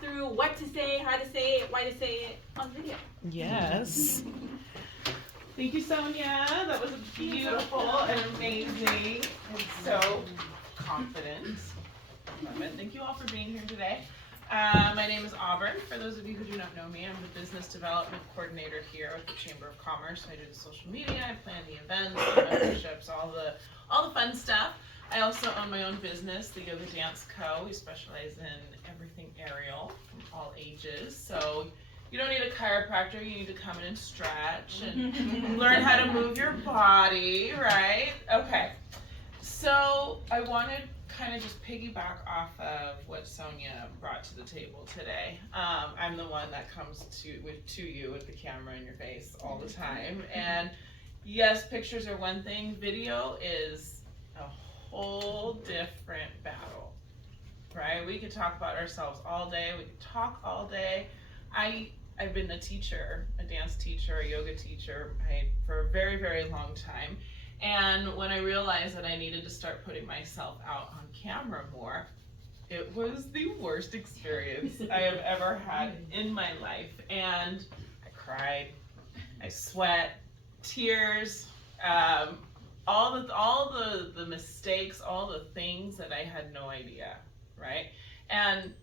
through what to say, how to say it, why to say it on video. Yes. Thank you, Sonia. That was beautiful and amazing and so confident. Love it. Thank you all for being here today. My name is Auburn. For those of you who do not know me, I'm the Business Development Coordinator here at the Chamber of Commerce. I do the social media, I plan the events, the memberships, all the fun stuff. I also own my own business, the Yoga Dance Co. We specialize in everything aerial from all ages. So you don't need a chiropractor, you need to come in and stretch and learn how to move your body, right? Okay. So I wanted kind of just piggyback off of what Sonia brought to the table today. I'm the one that comes to you with the camera in your face all the time. And yes, pictures are one thing, video is a whole different battle, right? We could talk about ourselves all day, we could talk all day. I've been a teacher, a dance teacher, a yoga teacher for a very, very long time. And when I realized that I needed to start putting myself out on camera more, it was the worst experience I have ever had in my life. And I cried, I sweat, tears, all the mistakes, all the things that I had no idea, right? And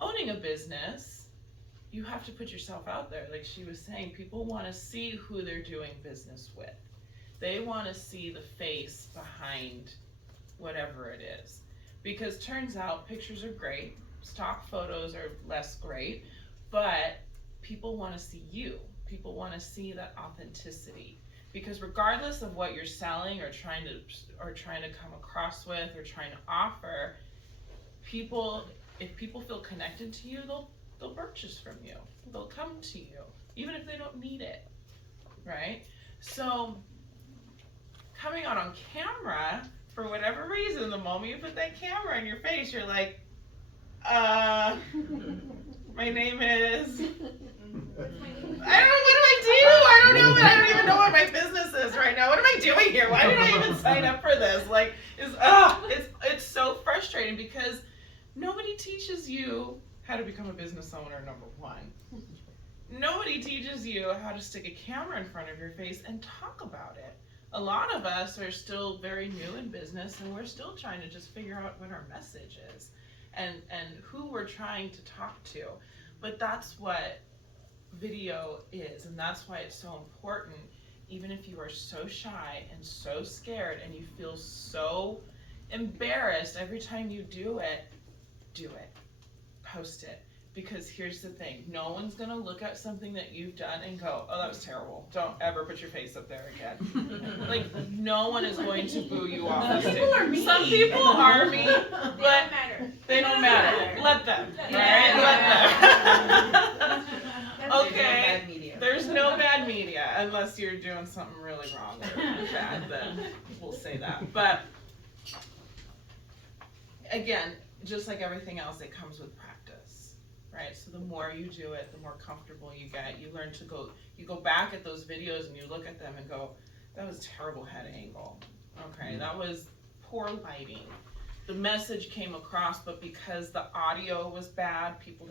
owning a business, you have to put yourself out there. Like she was saying, people want to see who they're doing business with. They want to see the face behind whatever it is. Because turns out pictures are great, stock photos are less great, but people want to see you. People want to see that authenticity. Because regardless of what you're selling or trying to come across with or trying to offer, if people feel connected to you, they'll purchase from you. They'll come to you, even if they don't need it, right? So coming out on camera, for whatever reason, the moment you put that camera in your face, you're like, my name is, I don't even know what my business is right now. What am I doing here? Why did I even sign up for this? Like, it's so frustrating because nobody teaches you how to become a business owner, number one. Nobody teaches you how to stick a camera in front of your face and talk about it. A lot of us are still very new in business and we're still trying to just figure out what our message is and who we're trying to talk to. But that's what video is, and that's why it's so important. Even if you are so shy and so scared and you feel so embarrassed every time you do it, post it. Because here's the thing, no one's gonna look at something that you've done and go, oh, that was terrible. Don't ever put your face up there again. Like, no one is going to boo you off the stage. Some people are mean, but they don't matter. Let them, right? Let them. Okay, there's no bad media unless you're doing something really wrong or bad, then we'll say that. But again, just like everything else, it comes with practice. Right, so the more you do it, the more comfortable you get. You learn to you go back at those videos and you look at them and go, that was terrible head angle. Okay, that was poor lighting. The message came across, but because the audio was bad, people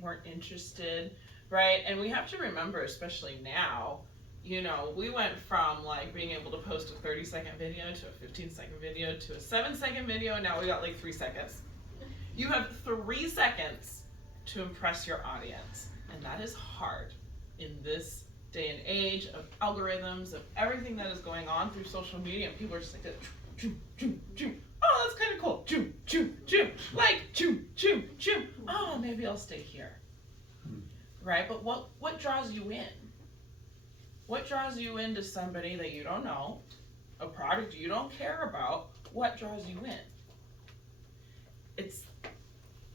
weren't interested, right? And we have to remember, especially now, you know, we went from like being able to post a 30-second video to a 15-second video to a 7-second video, and now we got like 3 seconds. You have 3 seconds to impress your audience, and that is hard in this day and age of algorithms, of everything that is going on through social media. And people are just like, oh, that's kind of cool, like, oh, maybe I'll stay here, right? But what draws you in? What draws you into somebody that you don't know, a product you don't care about? What draws you in? It's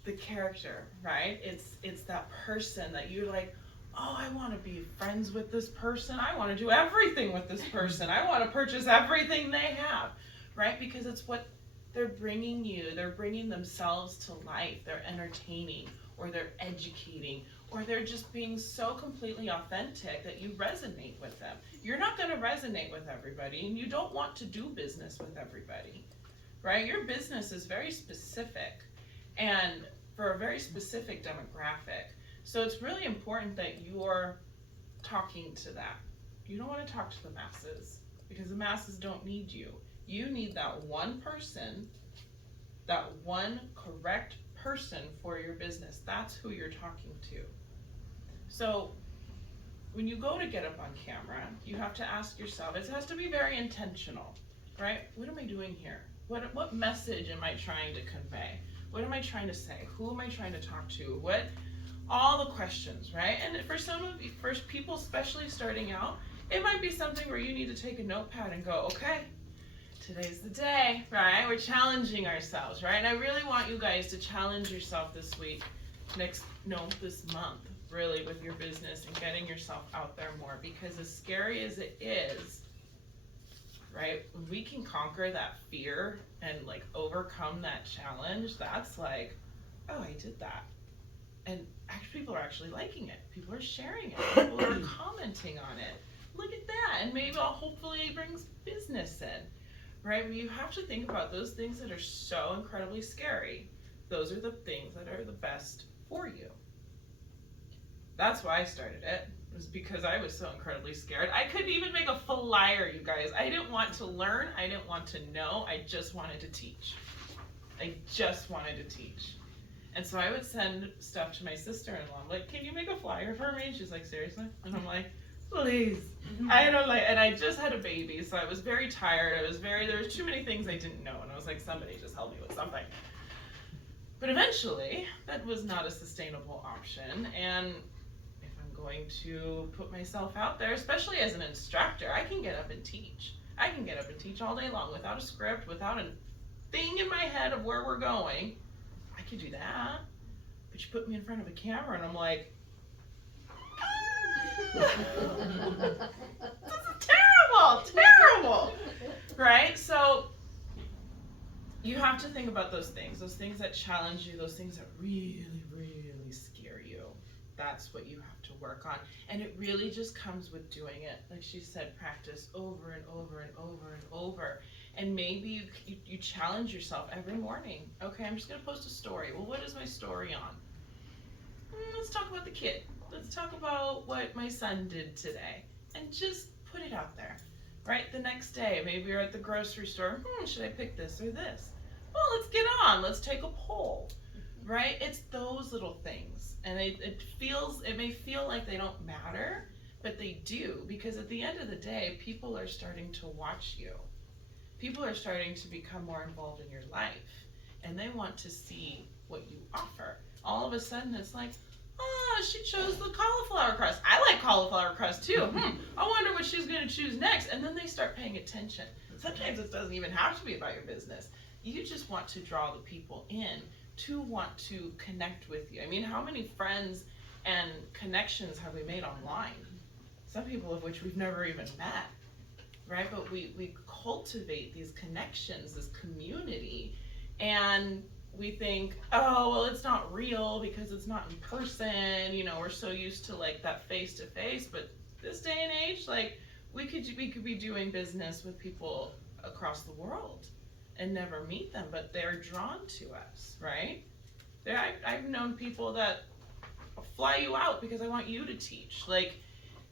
the character, right? It's that person that you're like, oh, I want to be friends with this person. I want to do everything with this person. I want to purchase everything they have, right? Because it's what they're bringing you. They're bringing themselves to life. They're entertaining, or they're educating, or they're just being so completely authentic that you resonate with them. You're not going to resonate with everybody, and you don't want to do business with everybody, right? Your business is very specific. And for a very specific demographic. So it's really important that you're talking to that. You don't want to talk to the masses because the masses don't need you. You need that one person, that one correct person for your business. That's who you're talking to. So when you go to get up on camera, you have to ask yourself, it has to be very intentional, right? What am I doing here? What message am I trying to convey? What am I trying to say? Who am I trying to talk to? All the questions, right? And for some of you, for people especially starting out, it might be something where you need to take a notepad and go, okay, today's the day, right? We're challenging ourselves, right? And I really want you guys to challenge yourself this week, this month, really, with your business and getting yourself out there more, because as scary as it is, right, when we can conquer that fear and like overcome that challenge, that's like, oh, I did that. And actually, people are actually liking it. People are sharing it. People are commenting on it. Look at that. And maybe hopefully it brings business in, right? But you have to think about those things that are so incredibly scary. Those are the things that are the best for you. That's why I started it. It was because I was so incredibly scared. I couldn't even make a flyer, you guys. I didn't want to learn. I didn't want to know. I just wanted to teach. I just wanted to teach. And so I would send stuff to my sister-in-law. I'm like, can you make a flyer for me? And she's like, seriously? And I'm like, please. And I just had a baby, so I was very tired. There was too many things I didn't know. And I was like, somebody just help me with something. But eventually, that was not a sustainable option. And if I'm going to put myself out there, especially as an instructor, I can get up and teach. I can get up and teach all day long without a script, without a thing in my head of where we're going. I could do that. But you put me in front of a camera and I'm like, this is terrible, right? So you have to think about those things that challenge you, those things that really, really scare you. That's what you have to work on. And it really just comes with doing it. Like she said, practice over and over and over and over. And maybe you challenge yourself every morning. Okay, I'm just going to post a story. Well, what is my story on? Let's talk about the kid. Let's talk about what my son did today. And just put it out there, right? The next day, maybe you're at the grocery store. Should I pick this or this? Well, let's get on. Let's take a poll, right? It's those little things. And it may feel like they don't matter, but they do. Because at the end of the day, people are starting to watch you. People are starting to become more involved in your life, and they want to see what you offer. All of a sudden, it's like, oh, she chose the cauliflower crust. I like cauliflower crust too. I wonder what she's going to choose next. And then they start paying attention. Sometimes it doesn't even have to be about your business. You just want to draw the people in to want to connect with you. I mean, how many friends and connections have we made online? Some people of which we've never even met. Right? But we cultivate these connections, this community, and we think, oh, well, it's not real because it's not in person. We're so used to like that face to face. But this day and age, like we could be doing business with people across the world and never meet them, but they're drawn to us, right? I've known people that fly you out because I want you to teach. Like,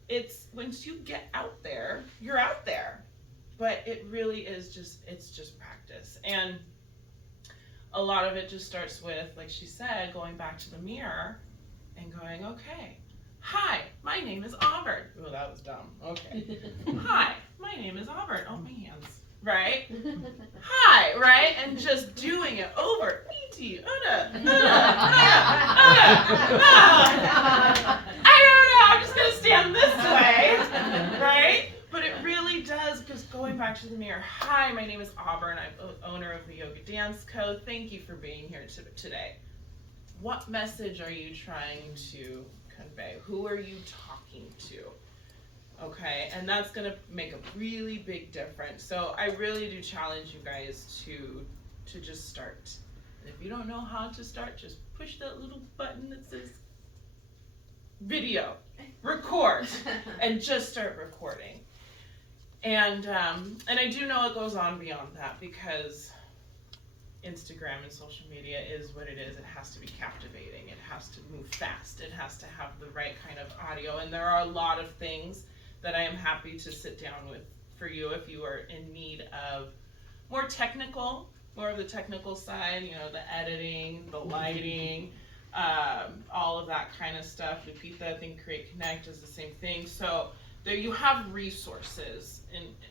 it's once you get out there, you're out there. But it really is it's just practice. And a lot of it just starts with, like she said, going back to the mirror and going, okay, hi, my name is Auburn. Oh, that was dumb. Okay. Hi, my name is Auburn. Oh, my hands. Right? Hi, right? And just doing it over. I don't know. I'm just going to stand this way. Right? But it really does, because going back to the mirror, hi, my name is Auburn. I'm owner of the Yoga Dance Co. Thank you for being here today. What message are you trying to convey? Who are you talking to? Okay, and that's going to make a really big difference. So I really do challenge you guys to just start. And if you don't know how to start, just push that little button that says video, record, and just start recording. And I do know it goes on beyond that, because Instagram and social media is what it is. It has to be captivating. It has to move fast. It has to have the right kind of audio. And there are a lot of things that I am happy to sit down with for you if you are in need of more of the technical side, the editing, the lighting, all of that kind of stuff. Lupita, I think Create Connect is the same thing. So there you have resources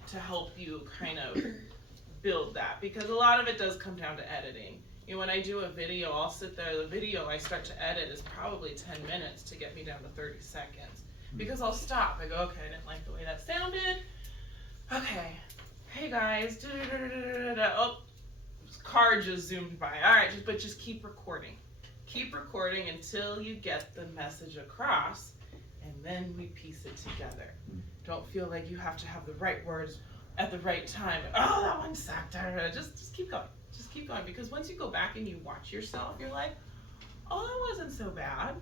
to help you kind of build that, because a lot of it does come down to editing. When I do a video, I'll sit there, the video I start to edit is probably 10 minutes to get me down to 30 seconds. Because I'll stop, I go, okay, I didn't like the way that sounded. Okay, hey guys, oh, car just zoomed by. All right, but just keep recording. Keep recording until you get the message across, and then we piece it together. Don't feel like you have to have the right words at the right time. Oh, that one sucked. Just keep going. Just keep going, because once you go back and you watch yourself, you're like, oh, that wasn't so bad,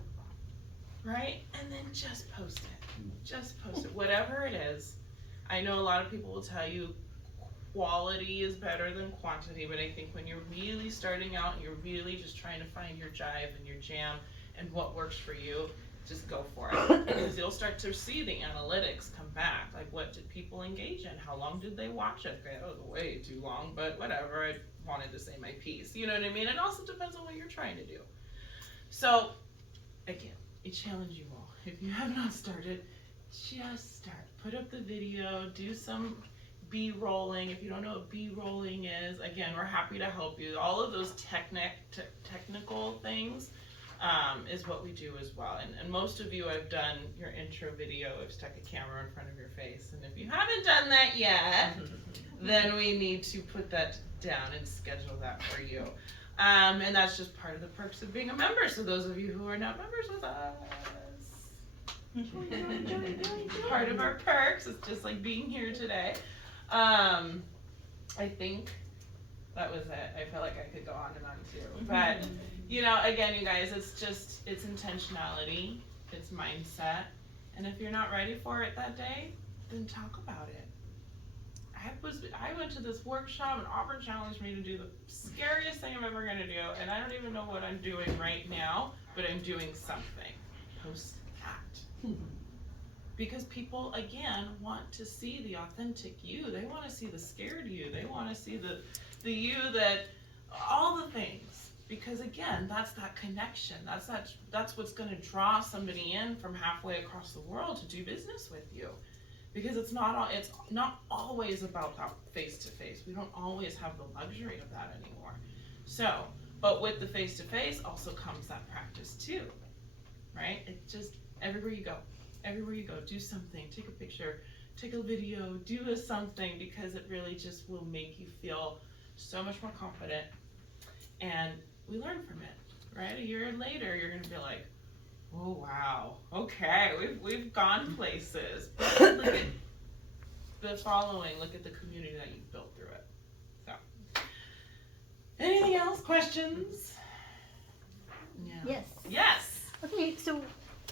right? And then just post it. Just post it, whatever it is. I know a lot of people will tell you quality is better than quantity, but I think when you're really starting out and you're really just trying to find your jive and your jam and what works for you, just go for it. Because you'll start to see the analytics come back. Like, what did people engage in? How long did they watch it? Okay, that was way too long, but whatever. I wanted to say my piece. You know what I mean? It also depends on what you're trying to do. So, again, I challenge you all. If you have not started, just start. Put up the video. Do some B-rolling. If you don't know what B-rolling is, again, we're happy to help you. All of those technical things is what we do as well. And most of you, I've done your intro video. I've stuck a camera in front of your face. And if you haven't done that yet, then we need to put that down and schedule that for you. And that's just part of the perks of being a member. So those of you who are not members with us, part of our perks is just like being here today. I think that was it. I feel like I could go on and on too. But, again, you guys, it's intentionality, it's mindset. And if you're not ready for it that day, then talk about it. I went to this workshop and Auburn challenged me to do the scariest thing I'm ever going to do. And I don't even know what I'm doing right now, but I'm doing something. Post that. Because people, again, want to see the authentic you. They want to see the scared you. They want to see the you that, all the things. Because again, that's that connection. That's what's going to draw somebody in from halfway across the world to do business with you. Because it's not always about that face-to-face. We don't always have the luxury of that anymore. So, but with the face-to-face also comes that practice too, right? It just, everywhere you go, do something, take a picture, take a video, do something, because it really just will make you feel so much more confident. And we learn from it, right? A year later, you're gonna be like, oh wow, okay, we've gone places. But look at the following, look at the community that you've built through it. So, anything else? Questions? Yeah. Yes. Yes. Okay, so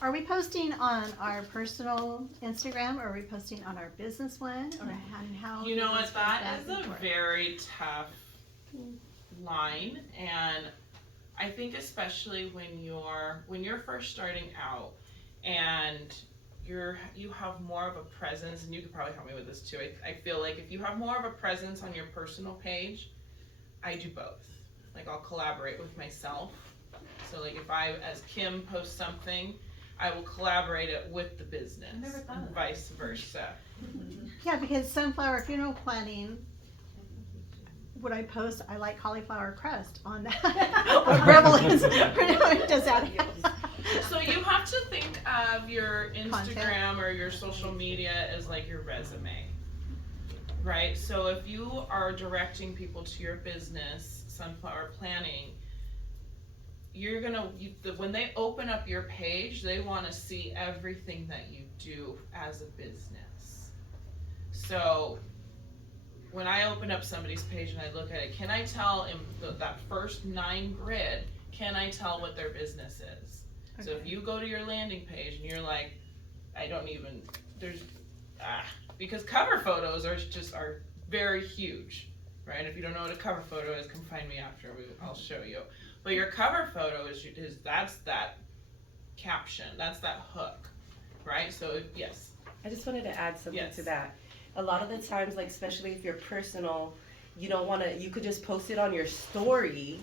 are we posting on our personal Instagram, or are we posting on our business one, or how? You know what? That is a very tough line, and I think especially when you're first starting out and you have more of a presence, and you could probably help me with this too. I feel like if you have more of a presence on your personal page, I do both. Like, I'll collaborate with myself. So like if I, as Kim, post something, I will collaborate it with the business, and vice versa. Yeah, because sunflower funeral planning, would I post, I like cauliflower crust on that? What Rebel is, does that? So you have to think of your Instagram or your social media as like your resume, right? So if you are directing people to your business, sunflower planning, when they open up your page, they want to see everything that you do as a business. So when I open up somebody's page and I look at it, can I tell in that first 9 grid, can I tell what their business is? Okay. So if you go to your landing page and you're like, because cover photos are very huge. right? If you don't know what a cover photo is, come find me after. I'll show you. But your cover photo is that's that caption, that's that hook, right? So yes. I just wanted to add something Yes. to that. A lot of the times, like especially if you're personal, you don't want to. You could just post it on your story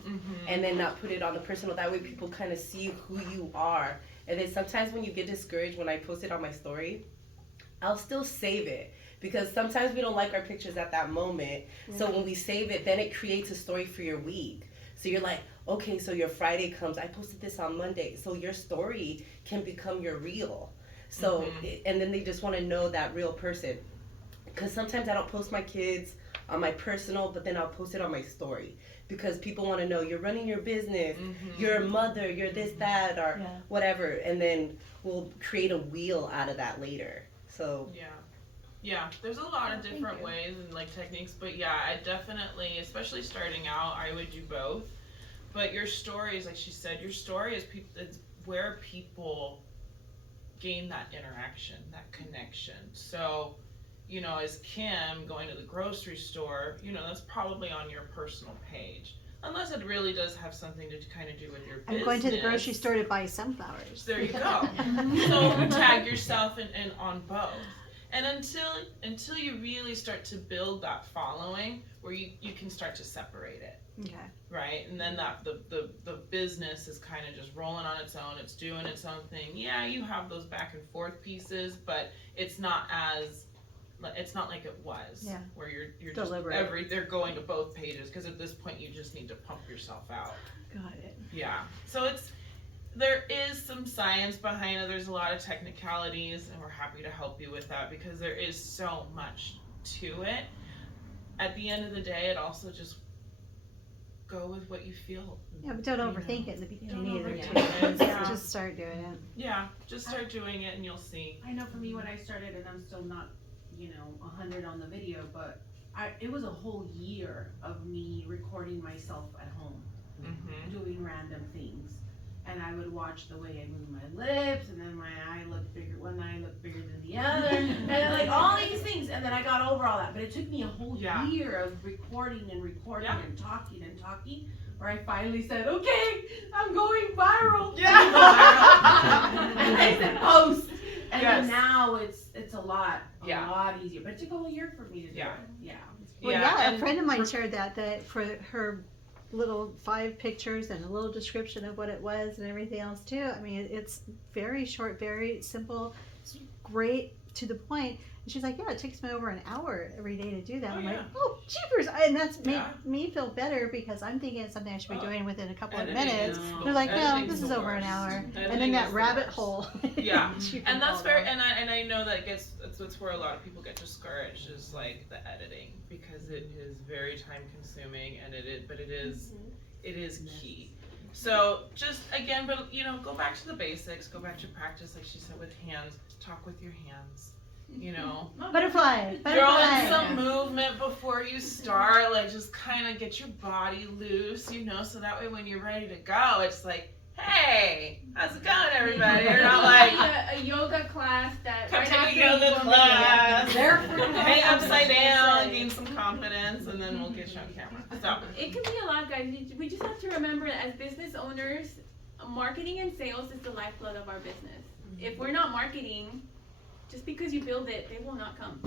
and then not put it on the personal. That way, people kind of see who you are. And then sometimes when you get discouraged, when I post it on my story, I'll still save it. Because sometimes we don't like our pictures at that moment. So when we save it, then it creates a story for your week. So you're like, okay, so your Friday comes, I posted this on Monday. So your story can become your reel. So, and then they just want to know that real person. Because sometimes I don't post my kids on my personal, but then I'll post it on my story. Because people want to know you're running your business, you're a mother, you're this, that, or whatever. And then we'll create a wheel out of that later. So. Yeah, there's a lot of different ways and like techniques, but yeah, I definitely, especially starting out, I would do both. But your story is, like she said, your story is it's where people gain that interaction, that connection. So, you know, as Kim going to the grocery store, you know, that's probably on your personal page. Unless it really does have something to kind of do with your business. I'm going to the grocery store to buy sunflowers. There you go. So tag yourself in on both. And until you really start to build that following where you can start to separate it. Okay. Right? And then that the business is kind of just rolling on its own, it's doing its own thing. Yeah, you have those back and forth pieces, but it's not like it was. Yeah. Where you're Deliberate. just they're going to both pages, because at this point you just need to pump yourself out. Got it. Yeah. So there is some science behind it. There's a lot of technicalities, and we're happy to help you with that, because there is so much to it. At the end of the day, it also just go with what you feel. Yeah, but don't overthink it in the beginning Don't either. overthink Too. it, yeah. Just start doing it. Yeah, just start doing it and you'll see. I know for me when I started, and I'm still not, 100 on the video, but it was a whole year of me recording myself at home, doing random things. And I would watch the way I move my lips, and then one eye looked bigger than the other, and then like all these things, and then I got over all that. But it took me a whole year of recording and talking, where I finally said, okay, I'm going viral. And I said post, and then now it's a lot easier. But it took a whole year for me to do it. Well, a friend of mine shared that for her little 5 pictures and a little description of what it was and everything else too. I mean, it's very short, very simple, it's great to the point. And she's like, yeah, it takes me over an hour every day to do that. I'm like, oh, jeepers. And that's made me feel better, because I'm thinking it's something I should be doing within a couple of minutes. They're like, no, this is over an hour. And then that rabbit hole. And that's fair. And I know that's where a lot of people get discouraged, is like the editing, because it is very time consuming, and it is key. So just again, but go back to the basics, go back to practice, like she said, with hands, talk with your hands. Butterfly. Throw in some movement before you start, like just kind of get your body loose, so that way when you're ready to go, it's like, hey, how's it going, everybody? You're not like a yoga class that come right take after a yoga class, hang upside down, gain some confidence, and then we'll get you on camera. So it can be a lot, guys. We just have to remember that as business owners, marketing and sales is the lifeblood of our business. If we're not marketing, just because you build it, they will not come.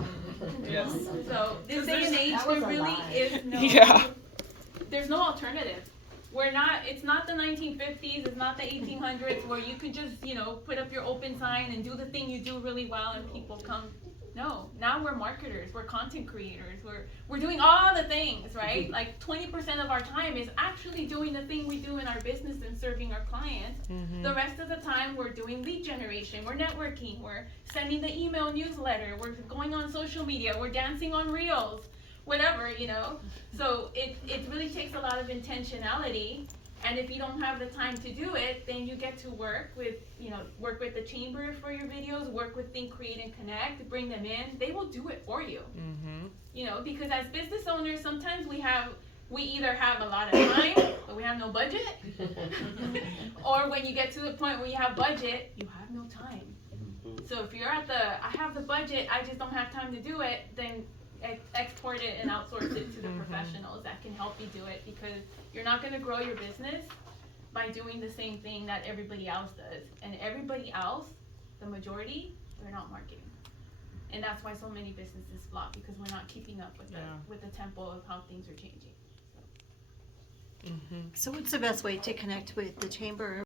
Yes. So this day and age, there really is there's no alternative. It's not the 1950s, it's not the 1800s where you could just, put up your open sign and do the thing you do really well and people come. No, now we're marketers, we're content creators, we're doing all the things, right? Like 20% of our time is actually doing the thing we do in our business and serving our clients. The rest of the time we're doing lead generation, we're networking, we're sending the email newsletter, we're going on social media, we're dancing on reels, whatever, So it really takes a lot of intentionality. And if you don't have the time to do it, then you get to work with the chamber for your videos, work with Think, Create, and Connect, bring them in. They will do it for you. Because as business owners, sometimes we either have a lot of time, but we have no budget. Or when you get to the point where you have budget, you have no time. So if you're I have the budget, I just don't have time to do it, then export it and outsource it to the professionals that can help you do it, because you're not going to grow your business by doing the same thing that everybody else does. And everybody else, the majority, they're not marketing. And that's why so many businesses flop, because we're not keeping up with the tempo of how things are changing. So what's the best way to connect with the chamber